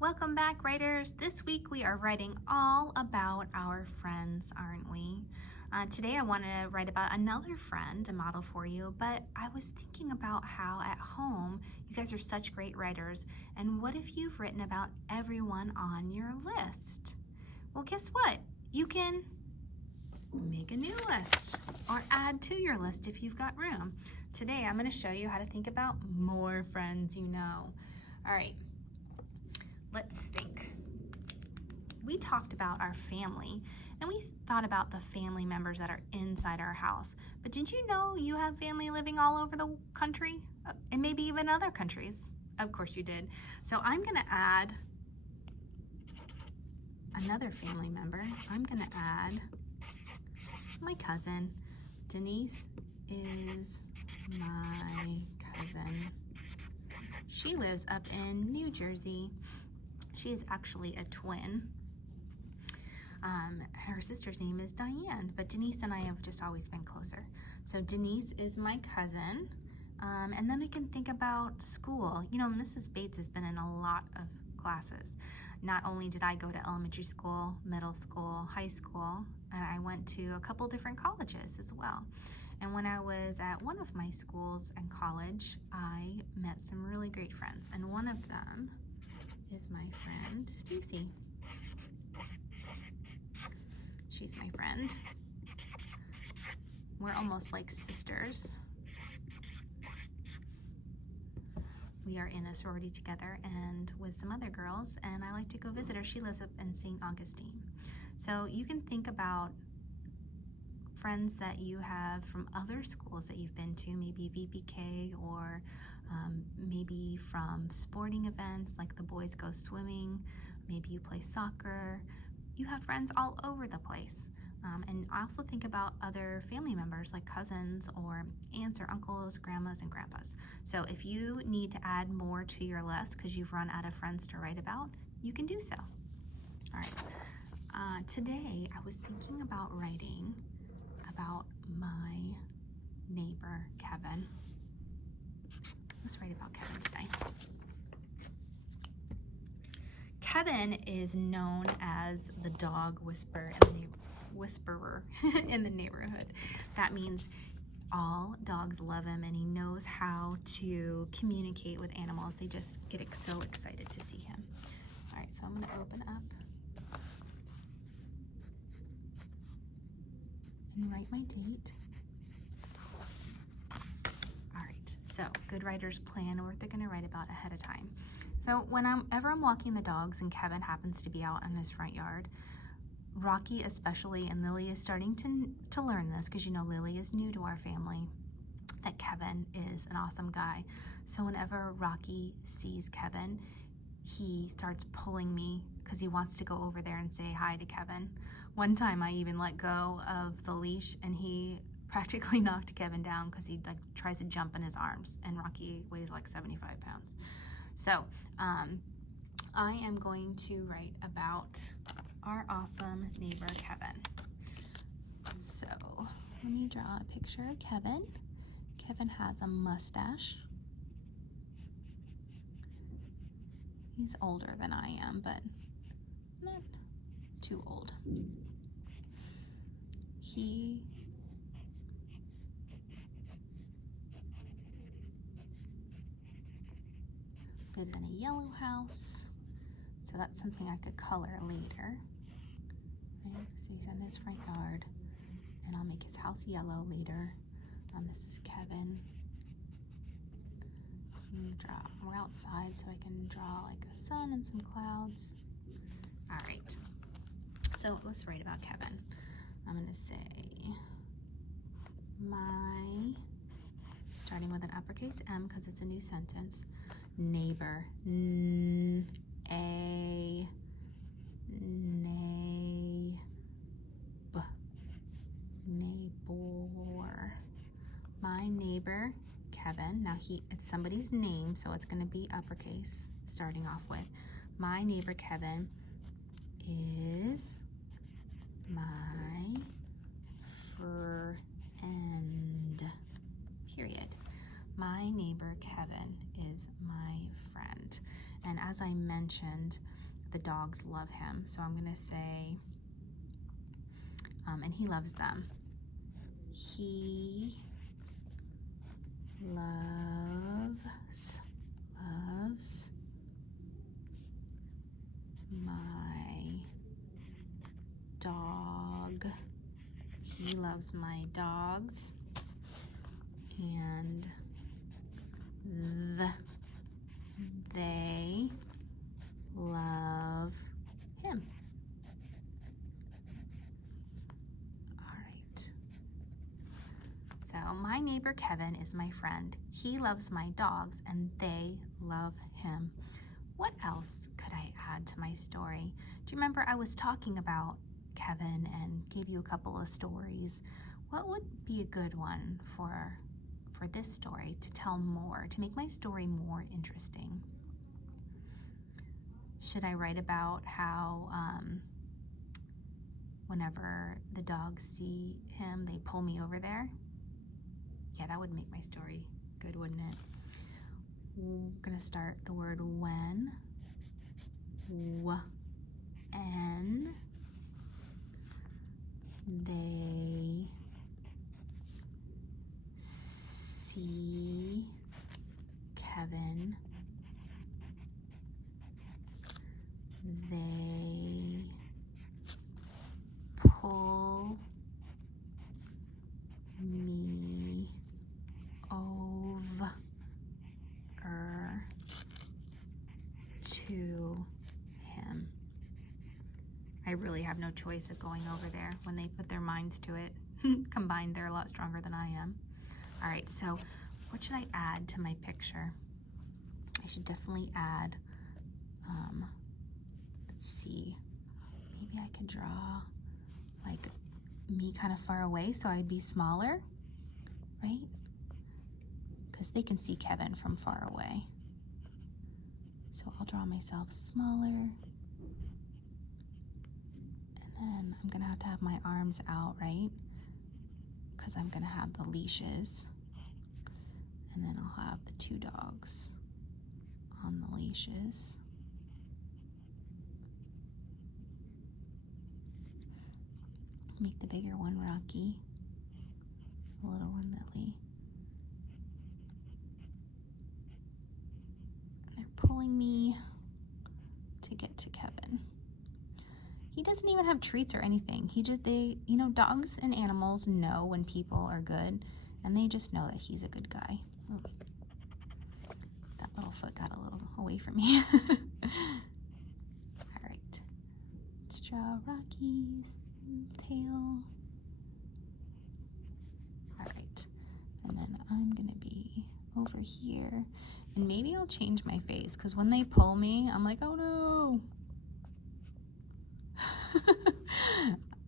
Welcome back, writers. This week we are writing all about our friends, aren't we? Today I want to write about another friend to model for you, but I was thinking about how at home you guys are such great writers, and what if you've written about everyone on your list? Well, guess what? You can make a new list or add to your list if you've got room. Today I'm going to show you how to think about more friends you know. All right. Let's think. We talked about our family and we thought about the family members that are inside our house. But did you know you have family living all over the country and maybe even other countries? Of course you did. So I'm going to add another family member. I'm going to add my cousin. Denise is my cousin. She lives up in New Jersey. She is actually a twin. Her sister's name is Diane, but Denise and I have just always been closer. So Denise is my cousin. And then I can think about school. You know, Mrs. Bates has been in a lot of classes. Not only did I go to elementary school, middle school, high school, and I went to a couple different colleges as well. And when I was at one of my schools and college, I met some really great friends. And one of them is my friend Stacy. She's my friend. We're almost like sisters. We are in a sorority together and with some other girls, and I like to go visit her. She lives up in St. Augustine. So you can think about friends that you have from other schools that you've been to, maybe VPK or maybe from sporting events like the boys go swimming, maybe you play soccer. You have friends all over the place. And I also think about other family members like cousins or aunts or uncles, grandmas and grandpas. So if you need to add more to your list because you've run out of friends to write about, you can do so. All right. Today I was thinking about writing about my neighbor, Kevin. Let's write about Kevin today. Kevin is known as the dog whisperer in the neighborhood. That means all dogs love him and he knows how to communicate with animals. They just get so excited to see him. All right, so I'm going to open up and write my date. All right, so good writers plan what they're going to write about ahead of time. So whenever I'm walking the dogs and Kevin happens to be out in his front yard, Rocky especially, and Lily is starting to learn this because you know Lily is new to our family, that Kevin is an awesome guy. So whenever Rocky sees Kevin, he starts pulling me because he wants to go over there and say hi to Kevin. One time I even let go of the leash and he practically knocked Kevin down because he like tries to jump in his arms, and Rocky weighs like 75 pounds. So I am going to write about our awesome neighbor Kevin. So let me draw a picture of Kevin. Kevin has a mustache. He's older than I am, but not too old. He lives in a yellow house, so that's something I could color later. Right? So he's in his front yard, and I'll make his house yellow later. This is Kevin. We're outside, so I can draw like a sun and some clouds. All right, so let's write about Kevin. I'm gonna say my, starting with an uppercase M because it's a new sentence, neighbor, neighbor. My neighbor, Kevin. Now it's somebody's name, so it's going to be uppercase, starting off with. My neighbor, Kevin, is my friend, period. My neighbor, Kevin, is my friend. And as I mentioned, the dogs love him. So I'm gonna say, and he loves them. He loves my dog. He loves my dogs. And they love him. All right. So my neighbor Kevin is my friend. He loves my dogs and they love him. What else could I add to my story? Do you remember I was talking about Kevin and gave you a couple of stories? What would be a good one for this story to tell more, to make my story more interesting? Should I write about how whenever the dogs see him, they pull me over there? Yeah, that would make my story good, wouldn't it? We're gonna start the word when. When they see Kevin, they pull me over to him. I really have no choice of going over there. When they put their minds to it, combined, they're a lot stronger than I am. All right, so what should I add to my picture? I should definitely add, let's see, maybe I could draw like me kind of far away so I'd be smaller, right? Because they can see Kevin from far away. So I'll draw myself smaller. And then I'm gonna have my arms out, right? Because I'm gonna have the leashes. And then I'll have the two dogs on the leashes. Make the bigger one Rocky, the little one Lily. And they're pulling me to get to Kevin. He doesn't even have treats or anything. You know, dogs and animals know when people are good, and they just know that he's a good guy. Ooh. That little foot got a little away from me. All right, let's draw Rocky's tail. All right, and then I'm gonna be over here, and maybe I'll change my face, because when they pull me, I'm like, oh no.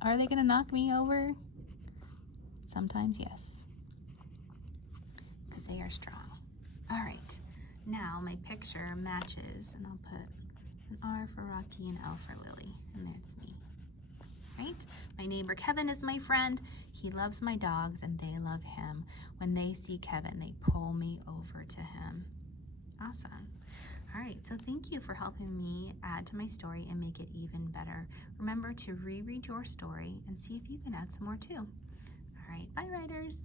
Are they gonna knock me over? Sometimes, yes, because they are strong. All right, now my picture matches, and I'll put an R for Rocky and L for Lily, and there's me. Right? My neighbor Kevin is my friend. He loves my dogs and they love him. When they see Kevin, they pull me over to him. Awesome. All right, so thank you for helping me add to my story and make it even better. Remember to reread your story and see if you can add some more too. All right, bye writers.